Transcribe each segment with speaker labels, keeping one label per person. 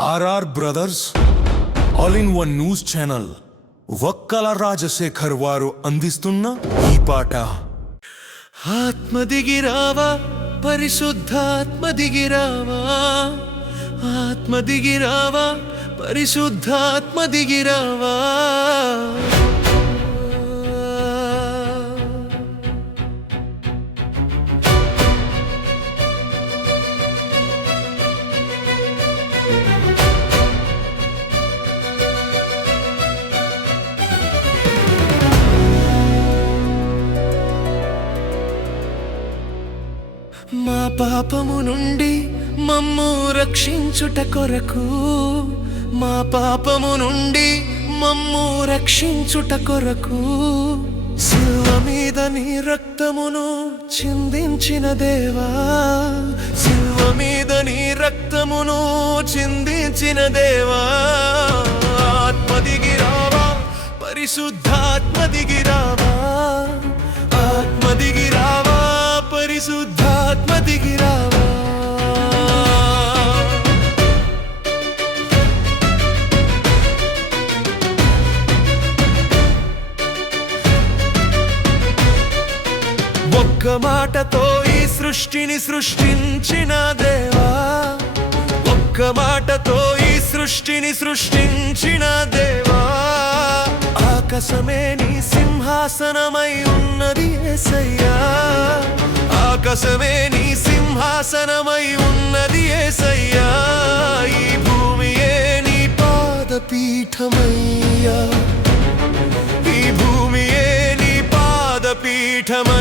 Speaker 1: R R brothers all in one news channel ఒక్కల Rajasekhar వారు అందిస్తున్న ఈ పాట.
Speaker 2: ఆత్మ దిగిరావా పరిశుద్ధాత్మ దిగిరావా? ఆత్మ దిగిరావా పరిశుద్ధాత్మ దిగిరావా? పాపము నుండి మమ్ము రక్షించుట కొరకు. మా పాపము నుండి మమ్ము రక్షించుట కొరకు. శివ మీద నీ రక్తమును చిందించిన దేవా. శివ మీద నీ రక్తమును చిందించిన దేవా. ఆత్మ దిగిరావా ఒక్క మాటతో ఈ సృష్టిని సృష్టించిన దేవా. ఒక్క మాటతో ఈ సృష్టిని సృష్టించిన దేవా. ఆకాశమే నీ సింహాసనమై ఉన్నది ఏసయ్యా. ఆకాశమే నీ సింహాసనమై ఉన్నది ఏసయ్యా. ఈ భూమియే నీ పాదపీఠమయ్యా. ఈ భూమియే నీ పాదపీఠమయ్యా.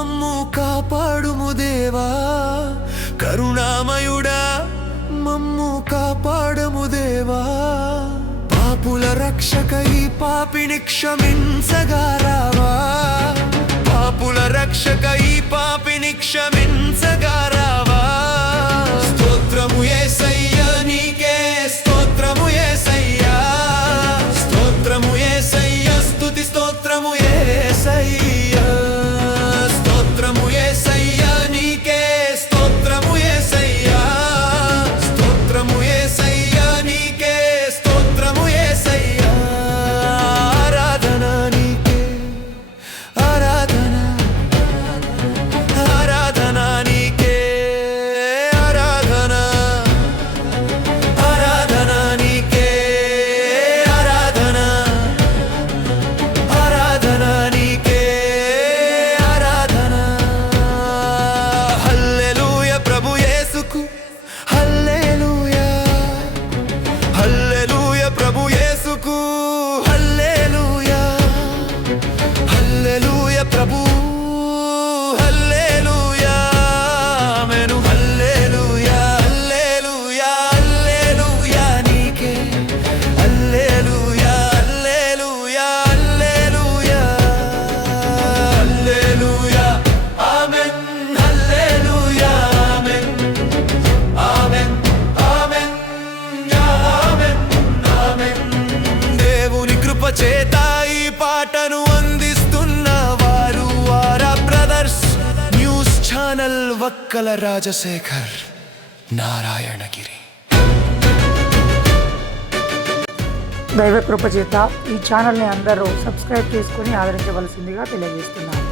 Speaker 2: మమ్ము కాపాడుము దేవా. కరుణామయుడా మమ్ము కాపాడము దేవా. పాపుల రక్షక ఈ పాపిని క్షమించగా రావా. పాపుల రక్షక ఈ పాపిని క్షమించగా ఛానల్ రాజశేఖర్ నారాయణగిరి.
Speaker 3: దైవ కృప చేత ఈ ఛానల్ని అందరూ సబ్స్క్రైబ్ చేసుకుని ఆదరించవలసిందిగా తెలియజేస్తున్నాను.